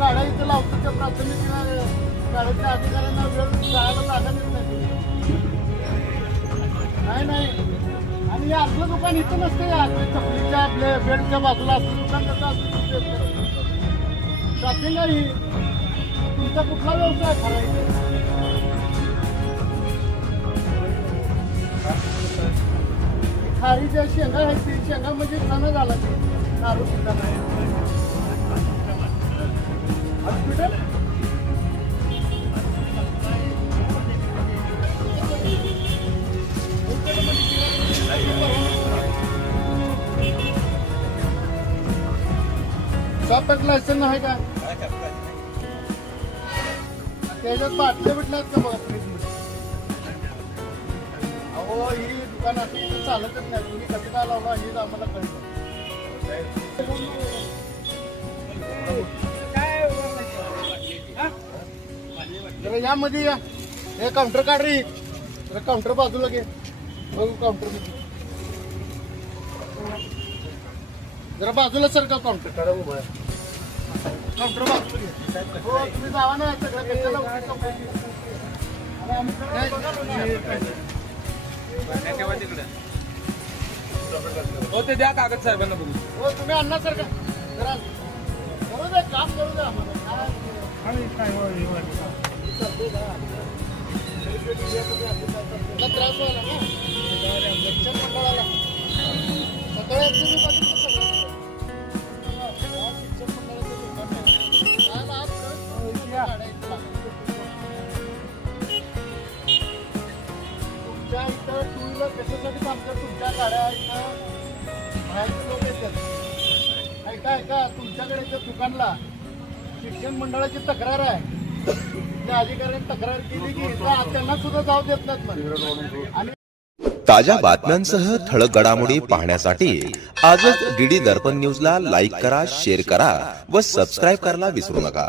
गाड्या इथं लावतो प्राथमिक गाड्याच्या अधिकाऱ्यांना वेळ जायला जागा नाही. आणि हे आपलं दुकान इथं नसते चपलीच्या बेल्टच्या बाजूला असतं दुकान कसं असतं शॉपिंग आहे. तुमचा कुठला व्यवसाय खरा खारीच्या शेंगा आहेत ती शेंगा म्हणजे सण झाला ते दारू सुद्धा नाही. हॉस्पिटल शॉपच लायसन आहे का त्याच्यात बाटल्या बिटल्यात का बघा फ्रीजमध्ये. अहो ही दुकान अशी चालतच नाही. तुम्ही कसं काय लावला हेच आम्हाला कळलं. जरा यामध्ये या हे काउंटर काढ रे जरा काउंटर बाजूला घे बघू काउंटर मध्ये जरा बाजूला सर का काउंटर काढा उभा काउंटर बाजूला घे. हो तुम्ही जावा ना सगळं कशाला हो ते द्या कागद साहेबांना बघू. हो तुम्ही आणला सर का जरा करू द्या काम करू द्या आम्हाला त्रास व्हायला ना शिक्षण मंडळाला सकाळी तुमच्या इथं टू व्हीलर कशासाठी काम करत तुमच्या गाड्या इथं बाहेरचे लोक येतात. ऐका तुमच्याकडे दुकानला शिक्षण मंडळाची तक्रार आहे. त्या अधिकाऱ्यांनी तक्रार केली की त्यांना सुद्धा जाऊ देत नाहीत. आणि ताज्या बातम्यांसह ठळक घडामोडी पाहण्यासाठी आजच डीडी दर्पण न्यूजला लाईक करा, शेअर करा व सबस्क्राईब करायला विसरू नका.